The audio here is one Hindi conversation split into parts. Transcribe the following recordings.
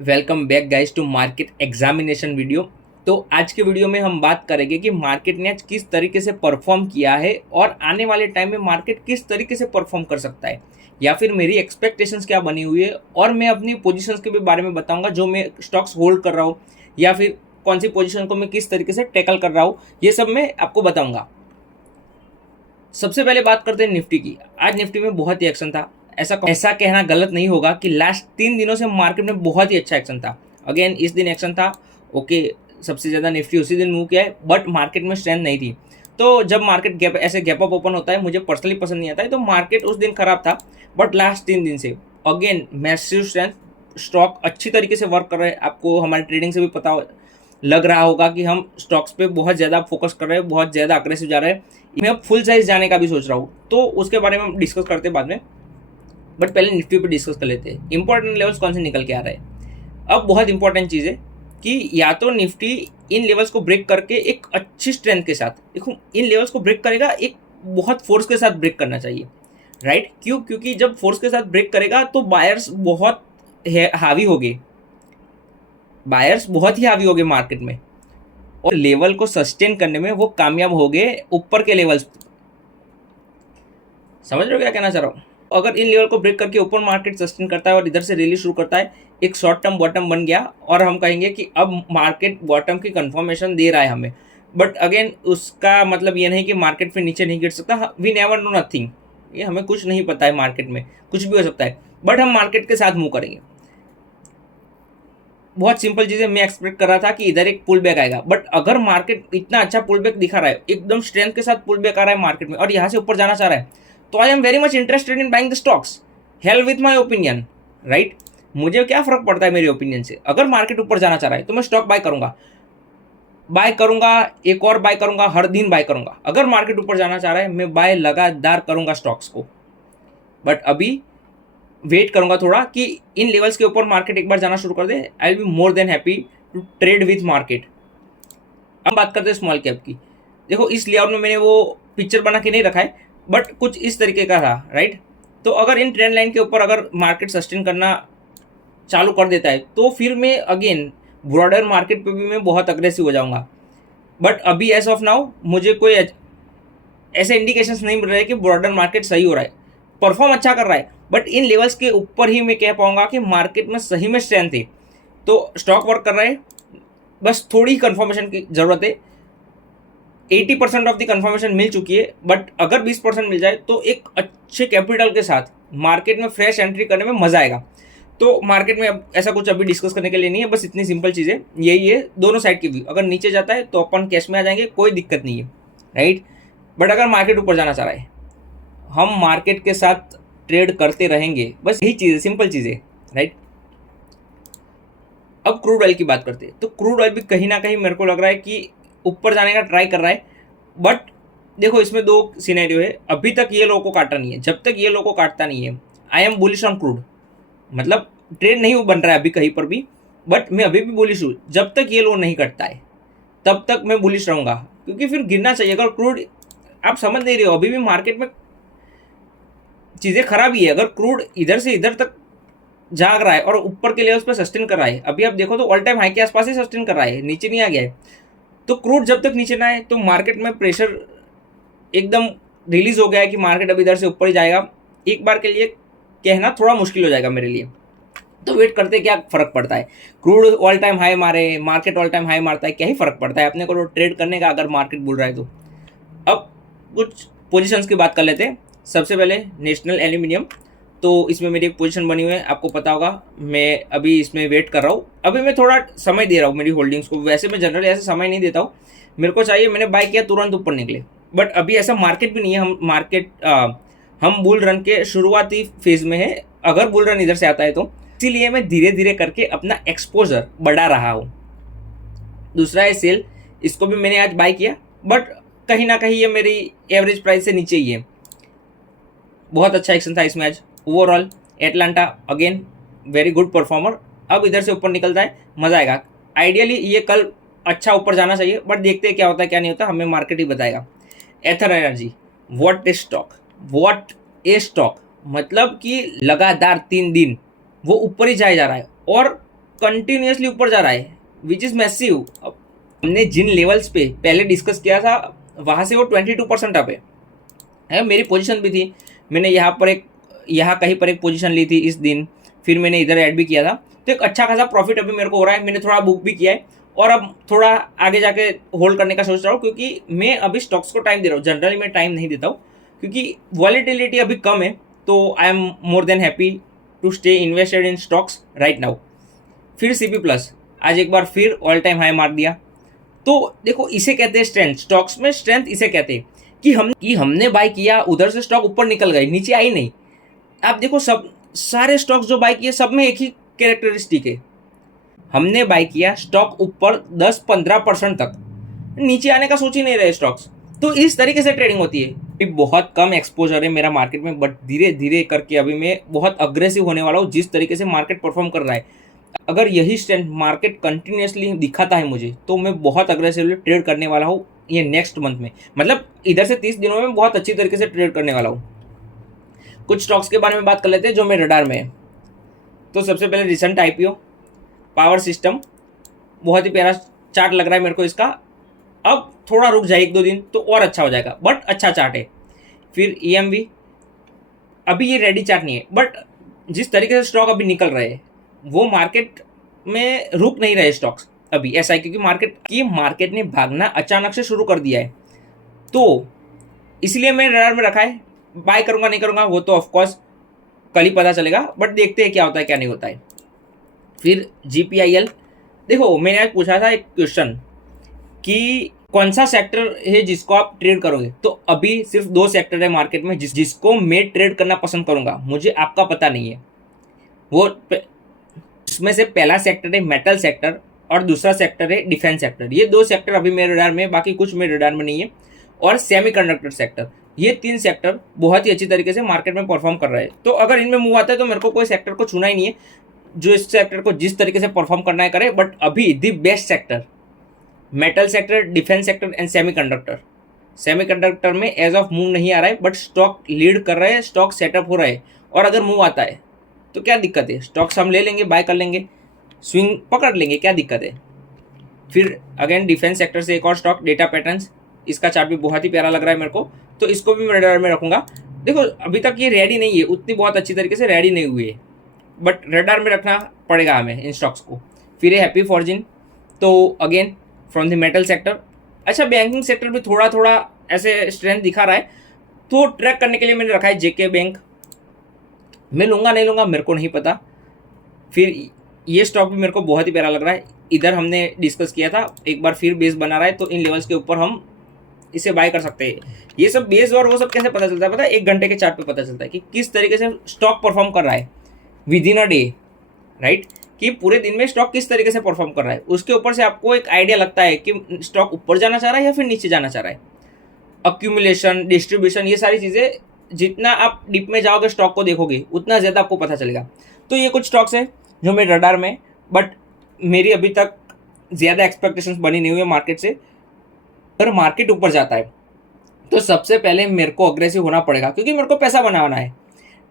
Welcome back guys to market examination video. तो आज के वीडियो में हम बात करेंगे कि मार्केट ने आज किस तरीके से परफॉर्म किया है और आने वाले टाइम में मार्केट किस तरीके से परफॉर्म कर सकता है, या फिर मेरी एक्सपेक्टेशंस क्या बनी हुई है और मैं अपनी पोजीशंस के भी बारे में बताऊंगा जो मैं स्टॉक्स होल्ड कर रहा हूँ, या फिर कौन सी पोजीशन को मैं किस तरीके से टैकल कर रहा हूँ, ये सब मैं आपको बताऊंगा। सबसे पहले बात करते हैं निफ्टी की। आज निफ्टी में बहुत ही एक्शन था। ऐसा कहना गलत नहीं होगा कि लास्ट 3 दिनों से मार्केट में बहुत ही अच्छा एक्शन था। अगेन इस दिन एक्शन था, ओके, सबसे ज़्यादा निफ्टी उसी दिन मूव किया है, बट मार्केट में स्ट्रेंथ नहीं थी। तो जब मार्केट गैप ऐसे गैप अप ओपन होता है, मुझे पर्सनली पसंद नहीं आता है। तो मार्केट उस दिन खराब था, बट लास्ट 3 दिन से अगेन मैसिव स्ट्रेंथ, स्टॉक अच्छी तरीके से वर्क कर रहे हैं। आपको हमारे ट्रेडिंग से भी पता लग रहा होगा कि हम स्टॉक्स पे बहुत ज़्यादा फोकस कर रहे हैं, बहुत ज़्यादा अग्रेसिव जा रहे हैं। मैं अब फुल साइज जाने का भी सोच रहा हूँ, तो उसके बारे में हम डिस्कस करते हैं बाद में। बट पहले निफ्टी पे डिस्कस कर लेते हैं इंपॉर्टेंट लेवल्स कौन से निकल के आ रहे हैं। अब बहुत इंपॉर्टेंट चीज़ है कि या तो निफ्टी इन लेवल्स को ब्रेक करके एक अच्छी स्ट्रेंथ के साथ, देखो इन लेवल्स को ब्रेक करेगा, एक बहुत फोर्स के साथ ब्रेक करना चाहिए, राइट? क्योंकि जब फोर्स के साथ ब्रेक करेगा तो बायर्स बहुत हावी हो गए, बायर्स बहुत ही हावी हो गए मार्केट में, और लेवल को सस्टेन करने में वो कामयाब हो गए ऊपर के लेवल्स। समझ रहे हो क्या कहना चाह रहा हूँ? अगर इन लेवल को ब्रेक करके ऊपर मार्केट सस्टेन करता है और इधर से रैली शुरू करता है, एक शॉर्ट टर्म बॉटम बन गया और हम कहेंगे कि अब मार्केट बॉटम की कंफर्मेशन दे रहा है हमें। बट अगेन उसका मतलब ये नहीं कि मार्केट फिर नीचे नहीं गिर सकता। वी नेवर नो नथिंग, ये हमें कुछ नहीं पता है, मार्केट में कुछ भी हो सकता है, बट हम मार्केट के साथ मूव करेंगे। बहुत सिंपल चीज़ है, मैं एक्सपेक्ट कर रहा था कि इधर एक पुल बैक आएगा, बट अगर मार्केट इतना अच्छा पुल बैक दिखा रहा है, एकदम स्ट्रेंथ के साथ पुल बैक आ रहा है मार्केट में और यहाँ से ऊपर जाना चाह रहा है, तो I am very much interested in buying the stocks. Hello with my opinion, right? मुझे क्या फर्क पड़ता है मेरे ओपिनियन से? अगर मार्केट ऊपर जाना चाह रहा है तो मैं स्टॉक बाय करूंगा, एक और बाय करूंगा, हर दिन बाय करूंगा। अगर मार्केट ऊपर जाना चाह रहा है मैं बाय लगातार करूंगा स्टॉक्स को, बट अभी वेट करूंगा थोड़ा कि इन लेवल्स के ऊपर मार्केट एक बार जाना शुरू कर दे। I will be more than happy to trade with market. अब बात करते हैं स्मॉल कैप की। देखो इस लेआउट में मैंने वो पिक्चर बना के नहीं रखा है, बट कुछ इस तरीके का था, राइट? तो अगर इन ट्रेंड लाइन के ऊपर अगर मार्केट सस्टेन करना चालू कर देता है तो फिर मैं अगेन ब्रॉडर मार्केट पे भी मैं बहुत अग्रेसिव हो जाऊंगा। बट अभी एज ऑफ नाउ मुझे कोई ऐसे इंडिकेशंस नहीं मिल रहे कि ब्रॉडर मार्केट सही हो रहा है, परफॉर्म अच्छा कर रहा है, बट इन लेवल्स के ऊपर ही मैं कह पाऊंगा कि मार्केट में सही में स्ट्रेंथ है। तो स्टॉक वर्क कर रहा है, बस थोड़ी कंफर्मेशन की ज़रूरत है। 80% ऑफ द कंफर्मेशन मिल चुकी है, बट अगर 20% मिल जाए तो एक अच्छे कैपिटल के साथ मार्केट में फ्रेश एंट्री करने में मजा आएगा। तो मार्केट में अब ऐसा कुछ अभी डिस्कस करने के लिए नहीं है, बस इतनी सिंपल चीज़ है, यही है दोनों साइड की व्यू। अगर नीचे जाता है तो अपन कैश में आ जाएंगे, कोई दिक्कत नहीं है, राइट? बट अगर मार्केट ऊपर जाना चाह रहा है, हम मार्केट के साथ ट्रेड करते रहेंगे, बस यही चीज़ है, सिंपल चीज़ है, राइट? अब क्रूड ऑयल की बात करते हैं। तो क्रूड ऑयल भी कहीं ना कहीं मेरे को लग रहा है कि ऊपर जाने का ट्राई कर रहा है, बट देखो इसमें दो सिनेरियो है। अभी तक ये लो को काटा नहीं है, जब तक ये लो को काटता नहीं है I am bullish on crude. मतलब ट्रेड नहीं बन रहा है अभी कहीं पर भी, बट मैं अभी भी बुलिश हूँ। जब तक ये लो नहीं कटता है तब तक मैं बुलिश रहूँगा, क्योंकि फिर गिरना चाहिए। अगर क्रूड, आप समझ नहीं रहे हो, अभी भी मार्केट में चीज़ें खराब ही है। अगर क्रूड इधर से इधर तक जाग रहा है और ऊपर के लेवल्स पे सस्टेन कर रहा है, अभी आप देखो तो ऑल टाइम हाई के आसपास ही सस्टेन कर रहा है, नीचे नहीं आ गया है। तो क्रूड जब तक नीचे ना आए तो मार्केट में प्रेशर एकदम रिलीज हो गया है कि मार्केट अब इधर से ऊपर ही जाएगा। एक बार के लिए कहना थोड़ा मुश्किल हो जाएगा मेरे लिए। तो वेट करते क्या फर्क पड़ता है, क्रूड ऑल टाइम हाई मारे, मार्केट ऑल टाइम हाई मारता है, क्या ही फर्क पड़ता है अपने को ट्रेड करने का अगर मार्केट बोल रहा है तो। अब कुछ पोजीशंस की बात कर लेते हैं। सबसे पहले नेशनल एल्यूमिनियम। तो इसमें मेरी एक पोजीशन बनी हुई है, आपको पता होगा। मैं अभी इसमें वेट कर रहा हूँ, अभी मैं थोड़ा समय दे रहा हूँ मेरी होल्डिंग्स को। वैसे मैं जनरली ऐसे समय नहीं देता हूँ, मेरे को चाहिए, मैंने बाय किया तुरंत ऊपर निकले। बट अभी ऐसा मार्केट भी नहीं है, हम बुल रन के शुरुआती फेज में है। अगर बुल रन इधर से आता है तो इसीलिए मैं धीरे धीरे करके अपना एक्सपोजर बढ़ा रहा हूँ। दूसरा है सेल, इसको भी मैंने आज बाय किया, बट कहीं ना कहीं ये मेरी एवरेज प्राइस से नीचे ही है। बहुत अच्छा एक्शन था इसमें आज। Overall Atlanta again very good performer, अब इधर से ऊपर निकलता है, मजा आएगा। आइडियली ये कल अच्छा ऊपर जाना चाहिए, बट देखते हैं क्या होता है क्या नहीं होता, हमें मार्केट ही बताएगा। Ather Energy, what a stock, what a stock. मतलब कि लगातार 3 दिन वो ऊपर ही जाए जा रहा है, और कंटिन्यूसली ऊपर जा रहा है विच इज़ मैसिव। हमने जिन लेवल्स पे पहले डिस्कस किया था वहाँ से वो 22% अप है। मेरी पोजीशन भी थी, मैंने यहाँ कहीं पर एक पोजीशन ली थी इस दिन, फिर मैंने इधर ऐड भी किया था, तो एक अच्छा खासा प्रॉफिट अभी मेरे को हो रहा है। मैंने थोड़ा बुक भी किया है और अब थोड़ा आगे जाके होल्ड करने का सोच रहा हूँ, क्योंकि मैं अभी स्टॉक्स को टाइम दे रहा हूँ। जनरली मैं टाइम नहीं देता हूँ क्योंकि वॉलीटिलिटी अभी कम है, तो I am more than happy to stay invested in stocks right now. फिर सीपी प्लस आज एक बार फिर ऑल टाइम हाई मार दिया। तो देखो इसे कहते हैं स्ट्रेंथ, स्टॉक्स में स्ट्रेंथ इसे कहते हैं कि हमने बाय किया, उधर से स्टॉक ऊपर निकल गए, नीचे आई नहीं। आप देखो सब सारे स्टॉक्स जो बाय किए सब में एक ही कैरेक्टरिस्टिक है, हमने बाय किया स्टॉक ऊपर 10-15% तक, नीचे आने का सोच ही नहीं रहे स्टॉक्स। तो इस तरीके से ट्रेडिंग होती है। अभी बहुत कम एक्सपोजर है मेरा मार्केट में, बट धीरे धीरे करके अभी मैं बहुत अग्रेसिव होने वाला हूँ जिस तरीके से मार्केट परफॉर्म कर रहा है। अगर यही स्ट्रेंथ मार्केट कंटिन्यूसली दिखाता है मुझे, तो मैं बहुत अग्रेसिवली ट्रेड करने वाला हूँ ये नेक्स्ट मंथ में। मतलब इधर से 30 दिनों में बहुत अच्छी तरीके से ट्रेड करने वाला हूँ। कुछ स्टॉक्स के बारे में बात कर लेते हैं जो मेरे रडार में है। तो सबसे पहले रिसेंट आईपीओ पावर सिस्टम, बहुत ही प्यारा चार्ट लग रहा है मेरे को इसका। अब थोड़ा रुक जाए 1-2 दिन तो और अच्छा हो जाएगा, बट अच्छा चार्ट है। फिर ईएमवी, अभी ये रेडी चार्ट नहीं है, बट जिस तरीके से स्टॉक अभी निकल रहे हैं वो मार्केट में रुक नहीं रहे स्टॉक्स अभी, ऐसा है क्योंकि मार्केट ने भागना अचानक से शुरू कर दिया है, तो इसलिए मैं रडार में रखा है। बाय करूंगा नहीं करूंगा वो तो ऑफकोर्स कल ही पता चलेगा, बट देखते हैं क्या होता है क्या नहीं होता है। फिर जीपीआईएल, देखो मैंने आज पूछा था एक क्वेश्चन कि कौन सा सेक्टर है जिसको आप ट्रेड करोगे, तो अभी सिर्फ 2 सेक्टर है मार्केट में जिसको मैं ट्रेड करना पसंद करूंगा, मुझे आपका पता नहीं है वो। उसमें से पहला सेक्टर है मेटल सेक्टर और दूसरा सेक्टर है डिफेंस सेक्टर। ये 2 सेक्टर अभी मेरे रडार में, बाकी कुछ मेरे रडार में नहीं है। और सेमीकंडक्टर सेक्टर, ये 3 सेक्टर बहुत ही अच्छी तरीके से मार्केट में परफॉर्म कर रहे हैं। तो अगर इनमें मूव आता है तो मेरे को कोई सेक्टर को छूना ही नहीं है, जो इस सेक्टर को जिस तरीके से परफॉर्म करना है करे। बट अभी the best sector metal sector, defence sector and semiconductor. Semiconductor में एज ऑफ मूव नहीं आ रहा है, बट स्टॉक लीड कर रहे हैं, स्टॉक सेटअप हो रहा है। और अगर मूव आता है तो क्या दिक्कत है, स्टॉक्स हम ले लेंगे, बाय कर लेंगे, स्विंग पकड़ लेंगे, क्या दिक्कत है। फिर अगेन डिफेंस सेक्टर से एक और स्टॉक डेटा पैटर्न्स, इसका चार्ट भी बहुत ही प्यारा लग रहा है मेरे को, तो इसको भी मैं रडार में रखूंगा। देखो अभी तक ये रेडी नहीं है, उतनी बहुत अच्छी तरीके से रेडी नहीं हुई है, बट रडार में रखना पड़ेगा हमें इन स्टॉक्स को। फिर है हैप्पी फॉर्जिन, तो again from the metal sector. अच्छा बैंकिंग सेक्टर भी थोड़ा थोड़ा ऐसे स्ट्रेंथ दिखा रहा है, तो ट्रैक करने के लिए मैंने रखा है जेके बैंक। मैं लूँगा नहीं लूँगा मेरे को नहीं पता। फिर ये स्टॉक भी मेरे को बहुत ही प्यारा लग रहा है, इधर हमने डिस्कस किया था, एक बार फिर बेस बना रहा है, तो इन लेवल्स के ऊपर हम इसे बाय कर सकते हैं। ये सब बेस और वो सब कैसे पता चलता है, पता है 1 घंटे के चार्ट पे पता चलता है कि किस तरीके से स्टॉक परफॉर्म कर रहा है with in a day, right, कि पूरे दिन में स्टॉक किस तरीके से परफॉर्म कर रहा है। उसके ऊपर से आपको एक आइडिया लगता है कि स्टॉक ऊपर जाना चाह रहा है या फिर नीचे जाना चाह रहा है। अक्यूमुलेशन, डिस्ट्रीब्यूशन, ये सारी चीज़ें जितना आप डीप में जाओगे स्टॉक को देखोगे उतना ज़्यादा आपको पता चलेगा। तो ये कुछ स्टॉक्स हैं जो मेरे रडार में, बट मेरी अभी तक ज़्यादा एक्सपेक्टेशंस बनी नहीं हुई है मार्केट से। अगर मार्केट ऊपर जाता है तो सबसे पहले मेरे को अग्रेसिव होना पड़ेगा, क्योंकि मेरे को पैसा बनाना है,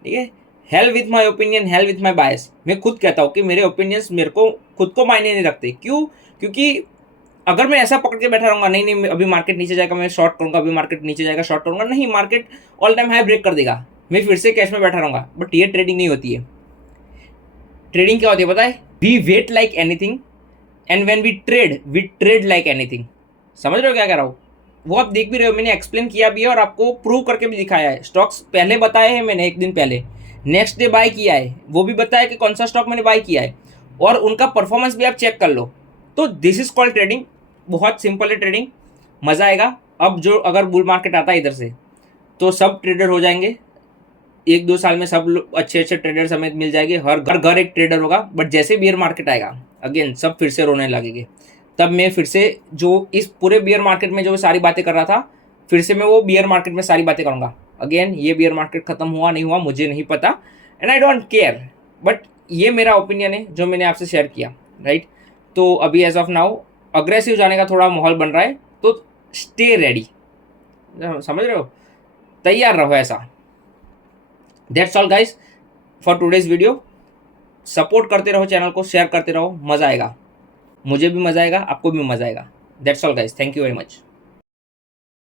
ठीक है। Hell with my opinion, hell with my bias. मैं खुद कहता हूँ कि मेरे ओपिनियंस मेरे को खुद को मायने नहीं रखते। क्यों? क्योंकि अगर मैं ऐसा पकड़ के बैठा रहूँगा, नहीं नहीं अभी मार्केट नीचे जाएगा मैं शॉर्ट करूँगा, अभी मार्केट नीचे जाएगा शॉर्ट करूँगा, नहीं, market all time high break कर देगा, मैं फिर से कैश में बैठा रहूँगा। बट ये ट्रेडिंग नहीं होती है। ट्रेडिंग क्या होती है पता है? We wait like anything and when we trade like anything. समझ रहे हो क्या कह रहा हूँ? वो आप देख भी रहे हो, मैंने एक्सप्लेन किया भी है और आपको प्रूव करके भी दिखाया है। स्टॉक्स पहले बताए हैं मैंने 1 दिन पहले, नेक्स्ट डे बाय किया है, वो भी बताया कि कौन सा स्टॉक मैंने बाय किया है, और उनका परफॉर्मेंस भी आप चेक कर लो। तो दिस इज कॉल्ड ट्रेडिंग। बहुत सिंपल है ट्रेडिंग, मज़ा आएगा। अब जो अगर बुल मार्केट आता है इधर से तो सब ट्रेडर हो जाएंगे, 1-2 साल में सब अच्छे अच्छे ट्रेडर हमें मिल जाएंगे, हर घर एक ट्रेडर होगा। बट जैसे बियर मार्केट आएगा अगेन सब फिर से रोने लगेंगे। तब मैं फिर से जो इस पूरे बियर मार्केट में जो सारी बातें कर रहा था, फिर से मैं वो बियर मार्केट में सारी बातें करूँगा। अगेन ये बियर मार्केट खत्म हुआ नहीं हुआ मुझे नहीं पता, and I don't care, but ये मेरा ओपिनियन है जो मैंने आपसे शेयर किया, राइट। तो अभी एज ऑफ नाउ अग्रेसिव जाने का थोड़ा माहौल बन रहा है, तो स्टे रेडी, समझ रहे हो, तैयार रहो ऐसा। That's all guys for today's video. Support करते रहो, चैनल को शेयर करते रहो, मज़ा आएगा, मुझे भी मज़ा आएगा, आपको भी मज़ा आएगा। That's all guys, thank you very much.